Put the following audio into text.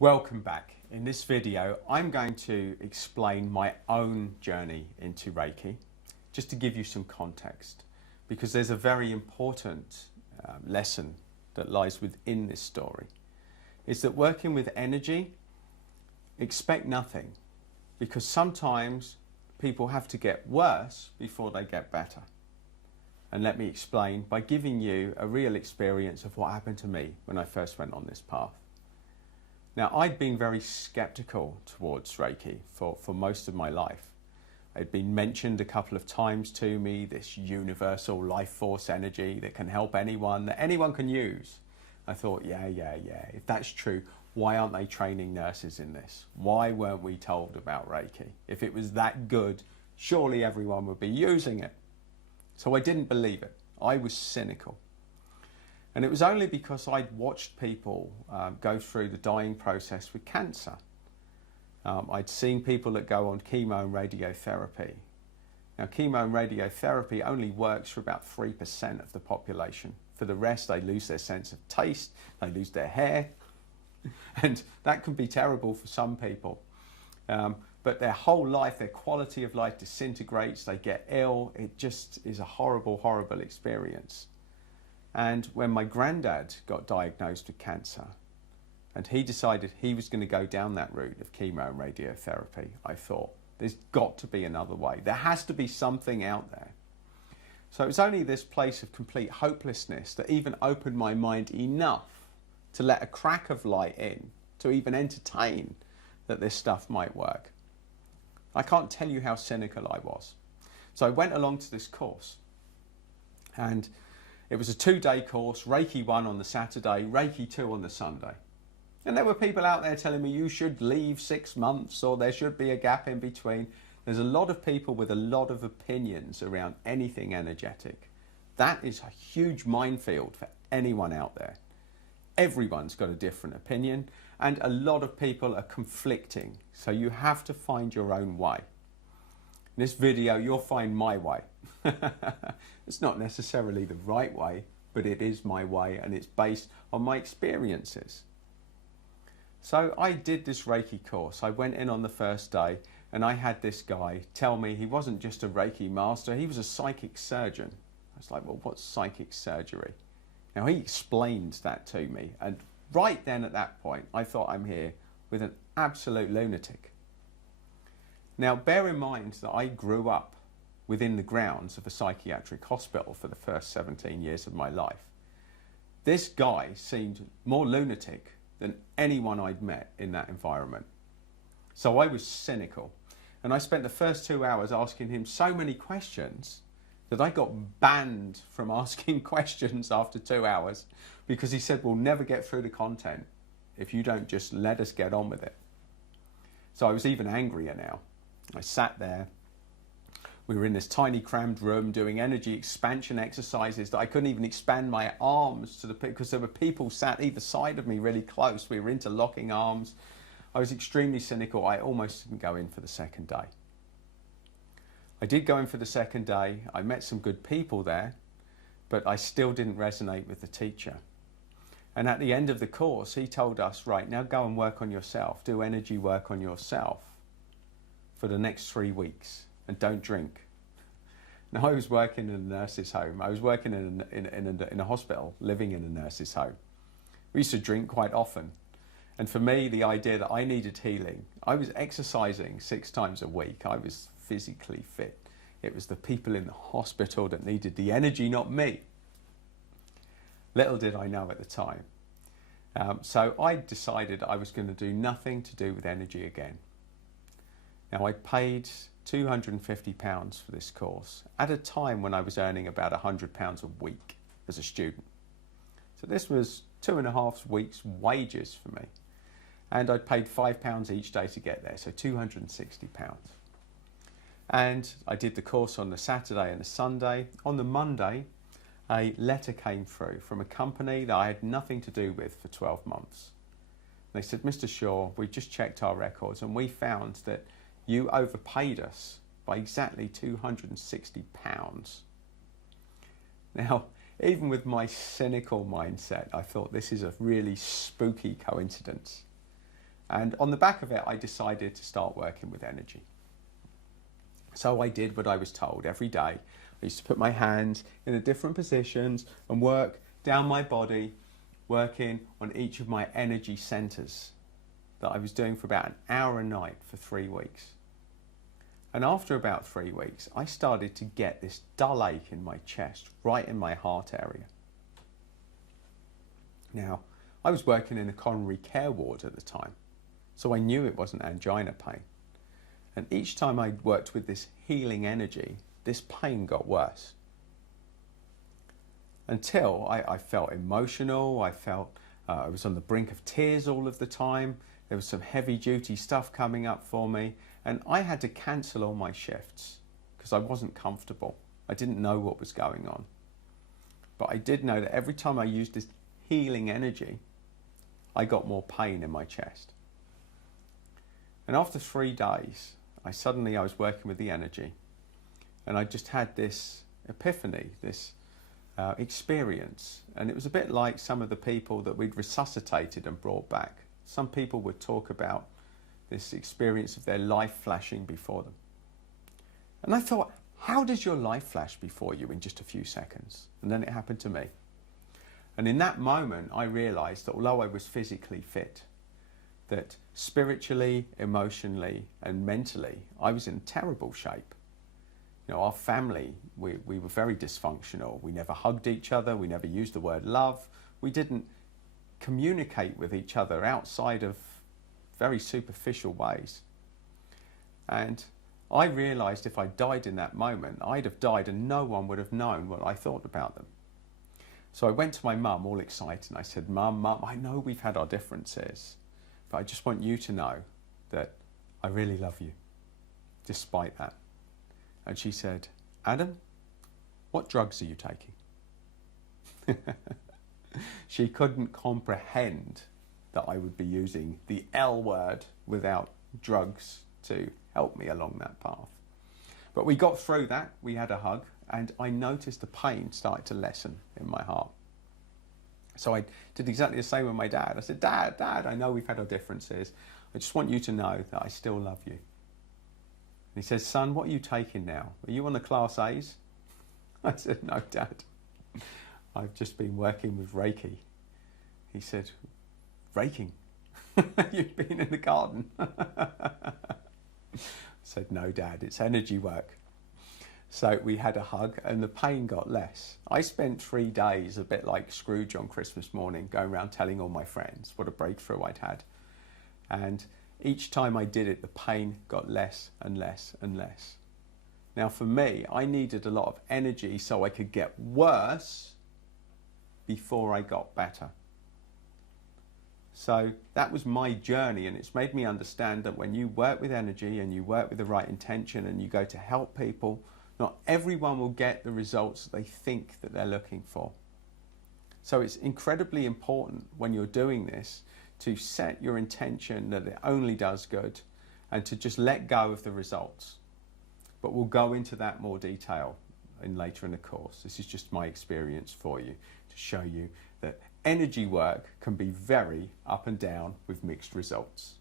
Welcome back. In this video, I'm going to explain my own journey into Reiki, just to give you some context, because there's a very important lesson that lies within this story. Is that working with energy, expect nothing, because sometimes people have to get worse before they get better. And let me explain by giving you a real experience of what happened to me when I first went on this path. Now, I'd been very skeptical towards Reiki for most of my life. It'd been mentioned a couple of times to me, this universal life force energy that can help anyone, that anyone can use. I thought, yeah, if that's true, why aren't they training nurses in this? Why weren't we told about Reiki? If it was that good, surely everyone would be using it. So I didn't believe it. I was cynical. And it was only because I'd watched people go through the dying process with cancer. I'd seen people that go on chemo and radiotherapy. Now, chemo and radiotherapy only works for about 3% of the population. For the rest, they lose their sense of taste, they lose their hair, and that can be terrible for some people. But their whole life, their quality of life disintegrates, they get ill. It just is a horrible, horrible experience. And when my granddad got diagnosed with cancer and he decided he was going to go down that route of chemo and radiotherapy, I thought, there's got to be another way. There has to be something out there. So it was only this place of complete hopelessness that even opened my mind enough to let a crack of light in, to even entertain that this stuff might work. I can't tell you how cynical I was. So I went along to this course, and it was a 2-day course, Reiki 1 on the Saturday, Reiki 2 on the Sunday. And there were people out there telling me you should leave 6 months or there should be a gap in between. There's a lot of people with a lot of opinions around anything energetic. That is a huge minefield for anyone out there. Everyone's got a different opinion and a lot of people are conflicting. So you have to find your own way. In this video, you'll find my way. It's not necessarily the right way, but it is my way and it's based on my experiences. So I did this Reiki course. I went in on the first day and I had this guy tell me he wasn't just a Reiki master, he was a psychic surgeon. I was like, well, what's psychic surgery? Now he explained that to me, and right then at that point, I thought I'm here with an absolute lunatic. Now, bear in mind that I grew up within the grounds of a psychiatric hospital for the first 17 years of my life. This guy seemed more lunatic than anyone I'd met in that environment. So I was cynical, and I spent the first 2 hours asking him so many questions that I got banned from asking questions after 2 hours because he said, we'll never get through the content if you don't just let us get on with it. So I was even angrier now. I sat there. We were in this tiny crammed room doing energy expansion exercises that I couldn't even expand my arms to because there were people sat either side of me really close. We were interlocking arms. I was extremely cynical. I almost didn't go in for the second day. I did go in for the second day. I met some good people there, but I still didn't resonate with the teacher. And at the end of the course, he told us, right, now go and work on yourself. Do energy work on yourself for the next 3 weeks and don't drink. Now, I was working in a nurse's home. I was working in a hospital, living in a nurse's home. We used to drink quite often. And for me, the idea that I needed healing, I was exercising 6 times a week. I was physically fit. It was the people in the hospital that needed the energy, not me. Little did I know at the time. So I decided I was going to do nothing to do with energy again. Now, I paid £250 for this course at a time when I was earning about £100 a week as a student. So this was 2.5 weeks' wages for me. And I'd paid £5 each day to get there, so £260. And I did the course on the Saturday and the Sunday. On the Monday, a letter came through from a company that I had nothing to do with for 12 months. They said, Mr. Shaw, we just checked our records and we found that you overpaid us by exactly £260. Now, even with my cynical mindset, I thought this is a really spooky coincidence. And on the back of it, I decided to start working with energy. So I did what I was told every day. I used to put my hands in the different positions and work down my body, working on each of my energy centers that I was doing for about an hour a night for 3 weeks. And after about 3 weeks, I started to get this dull ache in my chest, right in my heart area. Now, I was working in a coronary care ward at the time, so I knew it wasn't angina pain. And each time I worked with this healing energy, this pain got worse. Until I felt emotional, I felt I was on the brink of tears all of the time. There was some heavy duty stuff coming up for me, and I had to cancel all my shifts because I wasn't comfortable. I didn't know what was going on. But I did know that every time I used this healing energy, I got more pain in my chest. And after 3 days, I was working with the energy, and I just had this epiphany, this experience. And it was a bit like some of the people that we'd resuscitated and brought back. Some people would talk about this experience of their life flashing before them. And I thought, how does your life flash before you in just a few seconds? And then it happened to me. And in that moment, I realized that although I was physically fit, that spiritually, emotionally, and mentally, I was in terrible shape. You know, our family, we were very dysfunctional. We never hugged each other. We never used the word love. We didn't communicate with each other outside of very superficial ways. And I realized if I died in that moment, I'd have died and no one would have known what I thought about them. So I went to my mum all excited and I said, Mum, I know we've had our differences, but I just want you to know that I really love you, despite that. And she said, Adam, what drugs are you taking? She couldn't comprehend that I would be using the L word without drugs to help me along that path. But we got through that, we had a hug, and I noticed the pain started to lessen in my heart. So I did exactly the same with my dad. I said, Dad, I know we've had our differences. I just want you to know that I still love you. And he says, Son, what are you taking now? Are you on the Class A's? I said, No, Dad. I've just been working with Reiki. He said, Raking? You've been in the garden. I said, No, Dad, it's energy work. So we had a hug and the pain got less. I spent 3 days a bit like Scrooge on Christmas morning, going around telling all my friends what a breakthrough I'd had. And each time I did it, the pain got less and less and less. Now for me, I needed a lot of energy so I could get worse before I got better. So that was my journey, and it's made me understand that when you work with energy and you work with the right intention and you go to help people, not everyone will get the results that they think that they're looking for. So it's incredibly important when you're doing this to set your intention that it only does good and to just let go of the results. But we'll go into that more detail later in the course. This is just my experience for you to show you that energy work can be very up and down with mixed results.